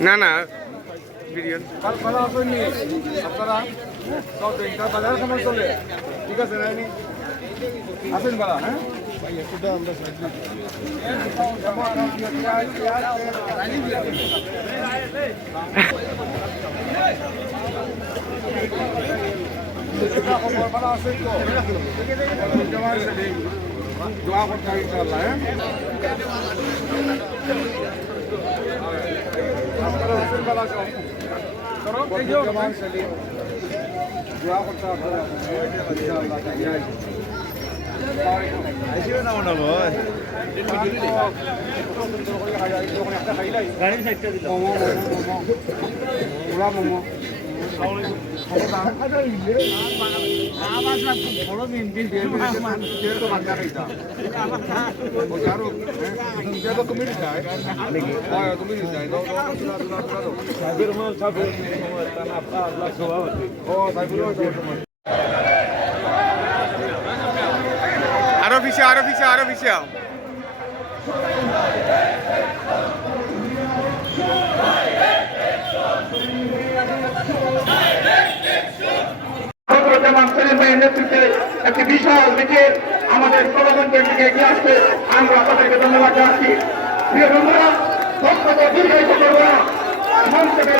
না না ভিডিও ভালো আসেননি আপনারা সব দিনটা বাজার সময় চলে ঠিক আছে না আসেন বালা হ্যাঁ ভালো আসেন তো দোয়া করতে হবে ইনশাআল্লাহ হ্যাঁ আপনারা আসেন বালা সব জমান সেলিম দোয়া করতে হবে ইনশাআল্লাহ তাই আইসিও না মনে হয় গাড়ি সাইডটা দিলাম মোমো মোমো আরো পিছে আরো পিছে আরো পিছে নেতৃত্বে একটি বিশাল মিছিল আমাদের প্রধানমন্ত্রীর দিকে এগিয়ে আসছে আমরা তাদেরকে ধন্যবাদ জানাচ্ছি প্রিয় বন্ধুরা বক্তব্য দীর্ঘায়িত করবো না মঞ্চকে